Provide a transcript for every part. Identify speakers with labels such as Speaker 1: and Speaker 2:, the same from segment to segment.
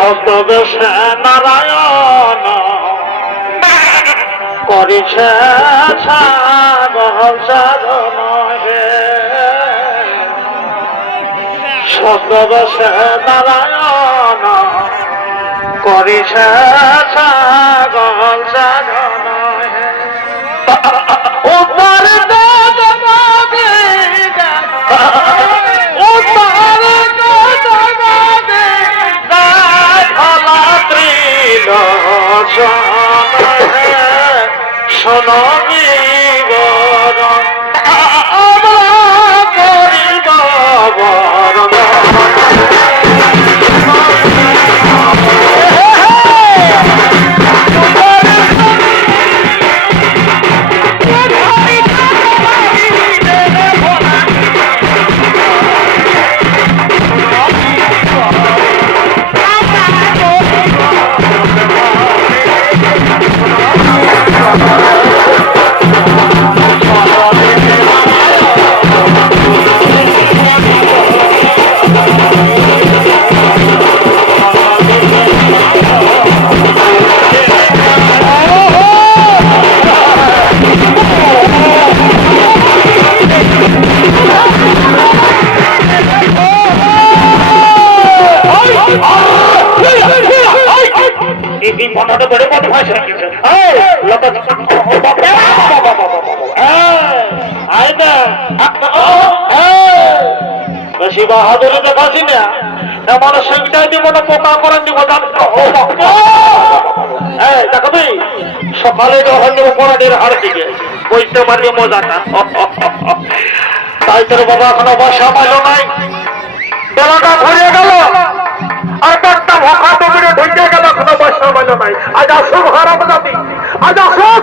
Speaker 1: শব্দ বেশে নারায়ণ। করিছে সাগর সাধন হে। শব্দ বেশে নারায়ণ। করিছে সাগর সাধন বেশি বাহাদুরি দেখাছি না এমন সঙ্গীটাই দিব না পোকা করে দিব দেখবি সকালে যখন দেবো পরাটির হাড় দিকে বুঝতে পারবি মজাটা তাই তোর বাবা এখনও বসা পাইল নাই বেলাটা ঘুরিয়ে গেল আর একটা ভকা ডুবিরে ঢুকে গেল এখনও বসা পাইল নাই আজ আসুক হারাম জাতি আজ আসুক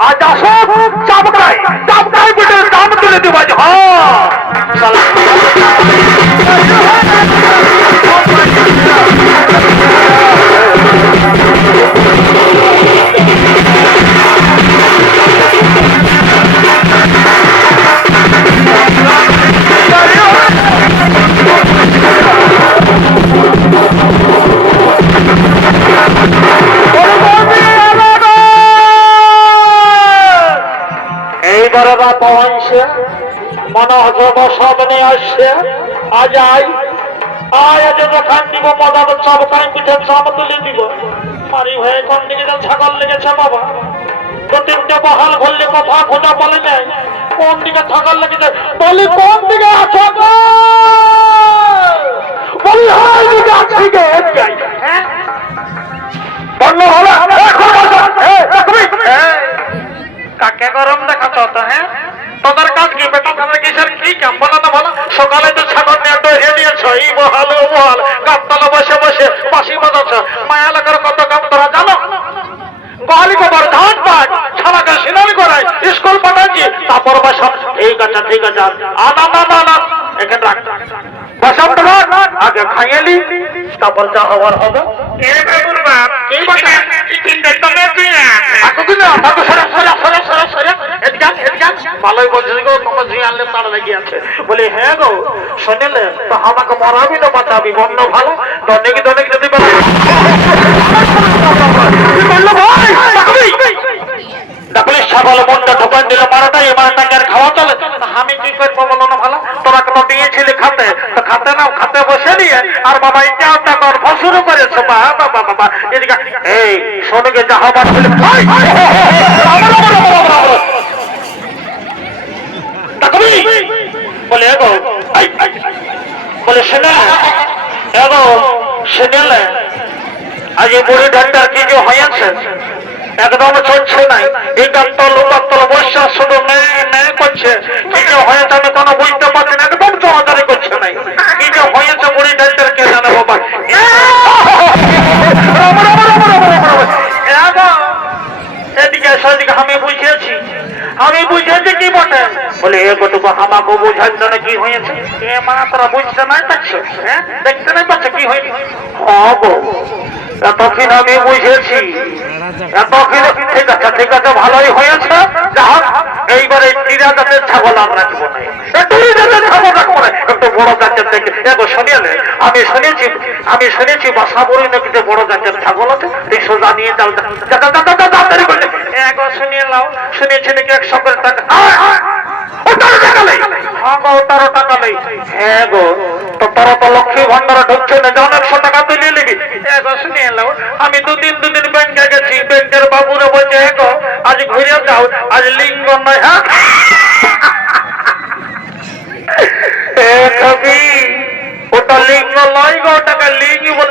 Speaker 1: আজ আসুক চাপকাই চাপকাই বিটে দাম তুলে দিব আজ। হ্যাঁ। পৌঁছে মনে হচ্ছে বসাদ নিয়ে আসছে আজ আই আয় আজ দেখান দিব মদাদ সব কাই পিঠে সব তুলে দিব। মারি হয়ে কোন দিকে ছাগল লেগেছে বাবা? দু তিনটে বহাল ঘুরলে কথা খোঁজা বলে নেই। কোন দিকে ছাগল লেগেছে? বলি কোন দিকে আছো? বলি হয় দিকে আছি। গে হ্যাঁ? বন্ধ হলো এখন কাকে গরম দেখাচ্ছ তো হ্যাঁ? তোদের কাজ কি? বেটা তাদের কিসের কি কাম? বলো না বলো। সকালে তো ছাগল নিয়ে তৈরি দিয়েছ এই বহাল ও বহাল গাবতলা বসে বসে। বাসি বাজাচ্ছ। মায়া লাগার কত কাম তোরা জানো? গোহালি গোবর ধান পাট ছালাকে সিনারি করাই স্কুল পাঠাচ্ছি। তারপর বসো। ঠিক আছে ঠিক আছে। আনা না না না এখানে রাখ বসাম তো আগে খাইয়েলি তারপর যা হওয়ার হবে। এই আমাকে সরে সরে সরে সরে সরে। এদিকে আন, এদিকে আন। ভালোই গো তোমার ঝি আনলে তার লেগে আছে বলি হ্যাঁ গো শুনিলে তো আমাকে মরাবি না বাঁচাবি বন্য ভালো দনেকি দনেকি যদি কি বলল ভাই ডাকবি মনটা ঢোকান দিল মারাটা এই মারাটাকে আর খাওয়া চলে আমি কি করব বলো না ভালো তোরা কোনো দিয়েছিলি খাতে তো খাতে নাও খাতে বসে নিয়ে আর বাবা এটা ওটা শুরু করেছ বাবা বাবা এদিকে এই শোনকে যা হবার ছিল এই, আমার, আমার, আমার, আমার, আমার। ডাকবি বলে এগো বলে শুনে এগো শুনেলে আজ এই বুড়ি ডাক্তার কি যে হয়েছে একদম চলছে নাই, এই ডাক্তার, লোকাত্তর বর্ষা শুধু মেয়ে মেয়ে করছে বলে এগোটুকু আমাকে বুঝার জন্য কি হয়েছে? এ মা তোরা বুঝতে নাই পারছ হ্যাঁ? দেখতে নাই পাচ্ছ কি হয়েছে? হ্যাঁ এতক্ষণ আমি বুঝেছি। এতক্ষণ ঠিক আছে ঠিক আছে ভালোই হয়েছে। যা হোক এইবারে টিরা জাতের ছাগল আর রাখব না। জাতের ছাগল রাখব না। একটু বড় জাতের থেকে দেখো শুনিলে? আমি শুনেছি আমি শুনেছি বাসাবরি নদীতে বড় জাতের ছাগল আছে? তুই সোজা নিয়ে যাও। যা, যা, যা, যা, যা, যা, তাড়াতাড়ি করে। শুনিয়ে নাও। শুনেছি নাকি একশো করে টাকা আয়, আয়, ও তারও টাকা নেই হ্যাঁ গো টাকা নেই। হ্যাঁ গো, তো তোর তো লক্ষ্মী ভান্ডারে ঢুকছে না, যে অনেকশো টাকা তুই নিয়ে নিবি। শুনিয়ে নাও, আমি দুদিন দুদিন ব্যাংকে গেছি, ব্যাংকের বাবুরে বলছে এগো আজ ঘুরে যাও, আজ লিঙ্গ নয় হ্যাঁ এ কবি ওটা লিঙ্গ নয় গো ওটাকে লিঙ্গ বল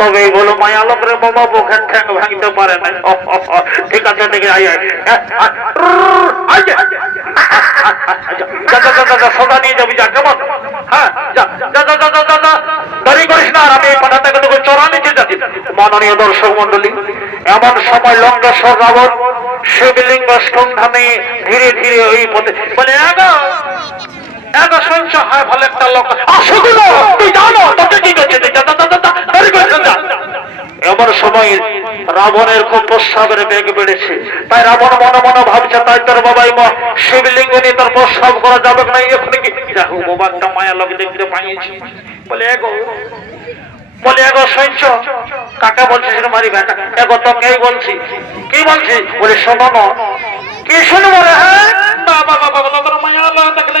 Speaker 1: তবে বলো, মায়া লোক রে বাবা মুখের ঠ্যাং ভাঙতে পারে না ঠিক আছে কেমন হ্যাঁ মাননীয় দর্শক মন্ডলী এমন সময় শিবলিঙ্গ সন্ধানে ধীরে ধীরে ওই পথে বলে এগো শুনছ হয় ভালো একটা লোক আসুক না, তুই জানো, তোকে কি করছে এমন সময় রাবণের খুব প্রস্রাবের বেগ বেড়েছে। তাই রাবণ মনে মনে ভাবছে, তাই তোর বাবাই শিবলিঙ্গ নিয়ে তোর প্রস্রাব করা যাবে না? এখানে মায়া লোক দেখতে পাইছি বলে, এগো। বলে, এগো সহ্য কাকা বলছিস রে মারি বেটা এগো তোকেই বলছি? কি বলছি? বলে, শোনো কি শুনব রে হ্যাঁ? বাবা বাবা বাবা, তোর মায়া লোক দেখলে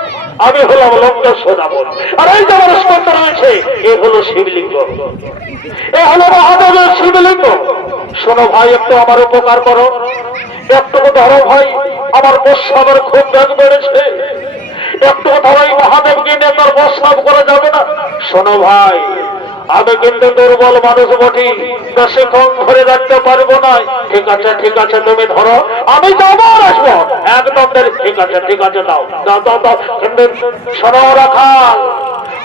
Speaker 1: আমি হলাম লঙ্কা সোনাবন আর এই যে আমার স্কন্ধ রয়েছে, এ হলো শিবলিঙ্গ। এ হলো মহাদেবের শিবলিঙ্গ। শোনো ভাই, একটু আমার উপকার করো। একটু ধরো ভাই, আমার প্রস্রাবের খুব ব্যাগ বেড়েছে। একটু ধরো এই মহাদেবকে নিয়ে তার প্রস্রাব করা যাবে না। শোনো ভাই আমি কিন্তু দুর্বল মানুষ বটি বেশিক্ষণ ধরে রাখতে পারব না। ঠিক আছে ঠিক আছে, তুমি ধরো, আমি যাব আর আসব। একদম ঠিক আছে ঠিক আছে, দাও দাও দাও দাও, কিন্তু শোনো রাখা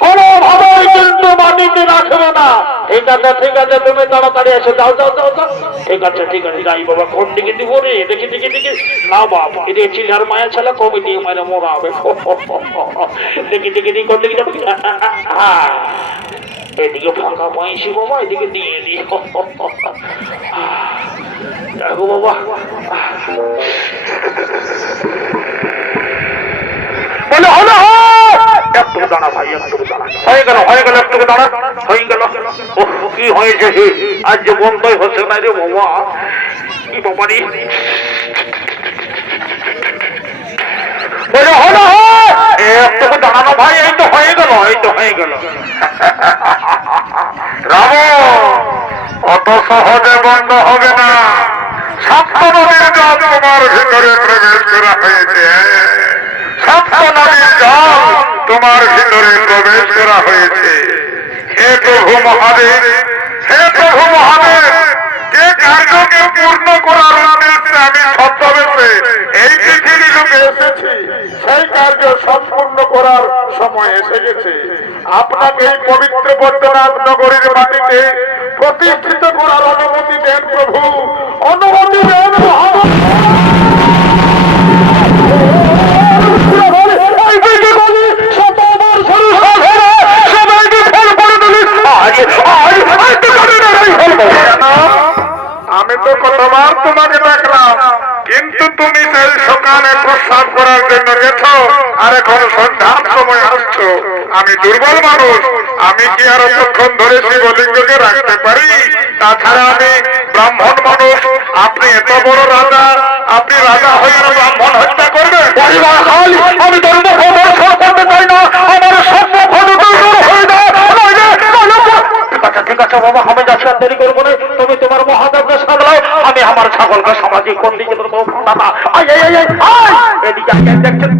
Speaker 1: কোনোভাবেই কিন্তু মাটিতে রাখবে না। ঠিক আছে ঠিক আছে, তুমি তাড়াতাড়ি এসে যাও যাও যাও যাও ঠিক আছে ঠিক আছে, যাই বাবা, কোন দিকে দিব রে? দেখি দেখি দেখি। না বাপ এটা চিলার মায়া ছেলে, কবে দিয়ে মায়ের মোরা হবে দেখি দেখি দেখি, কোন দিকে যাব? এদিকে ফাঁকা পাইছি বাবা এদিকে দিয়ে দিই দেখো বাবা। হচ্ছে না রে বাবা। বলে দাঁড়ানো ভাই, এই তো হয়ে গেল, এই তো হয়ে গেল। রাম! অত সহজে বন্ধ হবে না। সপ্ত নদীর জল তোমার ভিতরে প্রবেশ করা হয়েছে। সপ্ত নদীর জল তোমার ভিতরে প্রবেশ করা হয়েছে। হে প্রভু মহাদেব, হে প্রভু মহাদেব, যে কার্যকে পূর্ণ করার উদ্দেশ্যে আমি ছদ্মবেশে এই পৃথিবী লোকে এসেছি, সেই কার্য সম্পূর্ণ করার সময় এসে গেছে। আপনাকে এই পবিত্র বৈদ্যনাথ নগরীর মাটিতে প্রতিষ্ঠিত করার অনুমতি দেন প্রভু। অনুমতি দেন মহাদেব তো কতবার তোমাকে দেখলাম। কিন্তু তুমি সেই সকালে প্রস্রাব করার জন্য গেছো আর এখন সন্ধ্যার সময় আসছো। আমি দুর্বল মানুষ আমি কি আর অতক্ষণ ধরে শিবলিঙ্গকে রাখতে পারি? তাছাড়া আমি ব্রাহ্মণ মানুষ আপনি এত বড় রাজা আপনি রাজা হয়ে আর ব্রাহ্মণ হত্যা করবেন? আমি ধর্ম করতে চাই না আমার ঠিক আছে বাবা আমি যাচ্ছি দেরি করব না। তুমি তোমার সামলাও আমি সকলকে সমাজে কোন দিকে দেখছেন